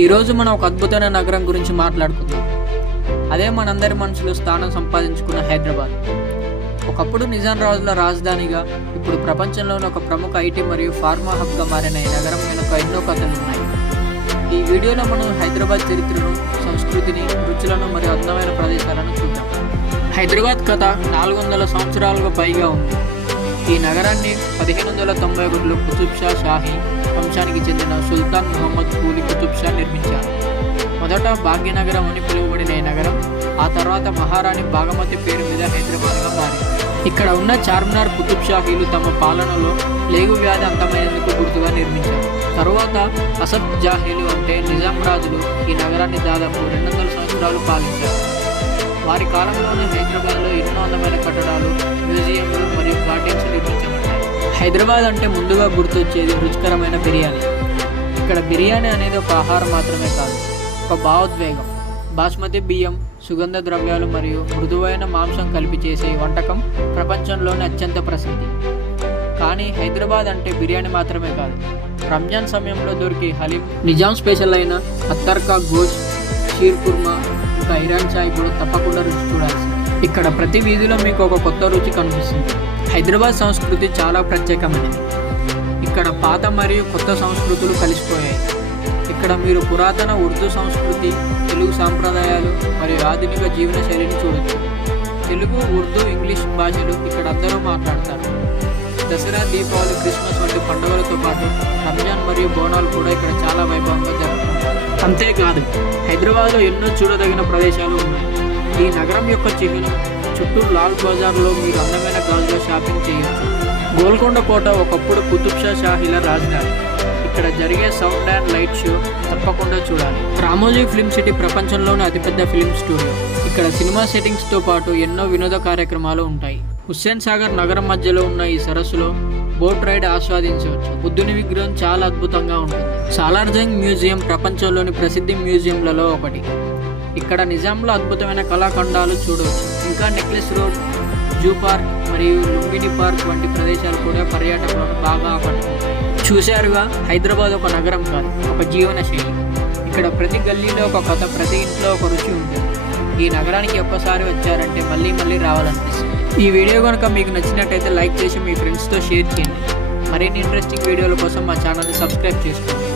ఈరోజు మనం ఒక అద్భుతమైన నగరం గురించి మాట్లాడుకుందాం. అదే మనందరి మనసులో స్థానం సంపాదించుకున్న హైదరాబాద్. ఒకప్పుడు నిజాం రాజుల రాజధానిగా, ఇప్పుడు ప్రపంచంలోని ఒక ప్రముఖ ఐటీ మరియు ఫార్మా హబ్గా మారిన ఈ నగరం వెనుక ఎన్నో కథలు ఉన్నాయి. ఈ వీడియోలో మనం హైదరాబాద్ చరిత్రను, సంస్కృతిని, రుచులను మరియు అందమైన ప్రదేశాలను చూద్దాం. హైదరాబాద్ కథ 400 సంవత్సరాలుగా పైగా ఉంది. ఈ నగరాన్ని 1591లో కుతుబ్ షాహీ వంశానికి చెందిన సుల్తాన్ ముహమ్మద్ కూలీ కుతుబ్ షా నిర్మించారు. మొదట భాగ్యనగరం అని పిలువబడిన ఈ నగరం ఆ తర్వాత మహారాణి భాగమతి పేరు మీద హైదరాబాద్గా మారింది. ఇక్కడ ఉన్న చార్మినార్ కుతుబ్ షాహీలు తమ పాలనలో ప్లేగు వ్యాధి అంతమైనందుకు గుర్తుగా నిర్మించారు. తరువాత అసఫ్ జాహీలు అంటే నిజాం రాజులు ఈ నగరాన్ని దాదాపు 200 సంవత్సరాలు పాలించారు. వారి కాలంలోనే హైదరాబాద్లో ఎన్నో అందమైన కట్టడాలు, మ్యూజియంలు మరియు గార్డెన్స్ నిర్మించబడ్డాయి. హైదరాబాద్ అంటే ముందుగా గుర్తొచ్చేది రుచికరమైన బిర్యానీ. ఇక్కడ బిర్యానీ అనేది ఒక ఆహారం మాత్రమే కాదు, ఒక భావోద్వేగం. బాస్మతి బియ్యం, సుగంధ ద్రవ్యాలు మరియు మృదువైన మాంసం కలిపి చేసే ఈ వంటకం ప్రపంచంలోనే అత్యంత ప్రసిద్ధి. కానీ హైదరాబాద్ అంటే బిర్యానీ మాత్రమే కాదు, రంజాన్ సమయంలో దొరికే హలీం, నిజాం స్పెషల్ అయిన అత్తర్కా గోష్, షీర్ కుర్మా, ఇంకా ఇరాన్ చాయ్ కూడా తప్పకుండా రుచి చూడాల్సింది. ఇక్కడ ప్రతి వీధిలో మీకు ఒక కొత్త రుచి కనిపిస్తుంది. హైదరాబాద్ సంస్కృతి చాలా ప్రత్యేకమైనది. ఇక్కడ పాత మరియు కొత్త సంస్కృతులు కలిసిపోయాయి. ఇక్కడ మీరు పురాతన ఉర్దూ సంస్కృతి, తెలుగు సాంప్రదాయాలు మరియు ఆధునిక జీవన శైలిని చూడొచ్చు. తెలుగు, ఉర్దూ, ఇంగ్లీష్ భాషలు ఇక్కడ అందరూ మాట్లాడతారు. దసరా, దీపావళి, క్రిస్మస్ వంటి పండుగలతో పాటు రంజాన్ మరియు బోనాలు కూడా ఇక్కడ చాలా వైభవంగా జరుపుకుంటారు. అంతేకాదు హైదరాబాద్లో ఎన్నో చూడదగిన ప్రదేశాలు ఉన్నాయి. ఈ నగరం యొక్క చిహ్నం చుట్టూ లాల్ బజార్లో మీరు అందమైన గాజుల షాపింగ్ చేయవచ్చు. గోల్కొండ కోట ఒకప్పుడు కుతుబ్ షాహీల రాజధాని. ఇక్కడ జరిగే సౌండ్ అండ్ లైట్ షో తప్పకుండా చూడాలి. రామోజీ ఫిల్మ్ సిటీ ప్రపంచంలోనే అతిపెద్ద ఫిల్మ్ స్టూడియో. ఇక్కడ సినిమా సెట్టింగ్స్తో పాటు ఎన్నో వినోద కార్యక్రమాలు ఉంటాయి. హుస్సేన్ సాగర్ నగరం మధ్యలో ఉన్న ఈ సరస్సులో బోట్ రైడ్ ఆస్వాదించవచ్చు. బుద్ధుని విగ్రహం చాలా అద్భుతంగా ఉంటుంది. సాలార్జంగ్ మ్యూజియం ప్రపంచంలోని ప్రసిద్ధి మ్యూజియంలలో ఒకటి. ఇక్కడ నిజాంలో అద్భుతమైన కళాఖండాలు చూడవచ్చు. ఇంకా నెక్లెస్ రోడ్, జూ పార్క్ మరియు లుంబిని పార్క్ వంటి ప్రదేశాలు కూడా పర్యాటకులను బాగా ఆకట్టుకుంటాయి. చూశారుగా, హైదరాబాద్ ఒక నగరం కాదు, ఒక జీవన శైలి. ఇక్కడ ప్రతి గల్లీలో ఒక కథ, ప్రతి ఇంట్లో ఒక రుచి ఉంటుంది. ఈ నగరానికి ఒక్కసారి వచ్చారంటే మళ్ళీ మళ్ళీ రావాలనిపిస్తుంది. ఈ వీడియో కనుక మీకు నచ్చినట్టయితే లైక్ చేసి మీ ఫ్రెండ్స్తో షేర్ చేయండి. మరిన్ని ఇంట్రెస్టింగ్ వీడియోల కోసం మా ఛానల్ని సబ్స్క్రైబ్ చేసుకోండి.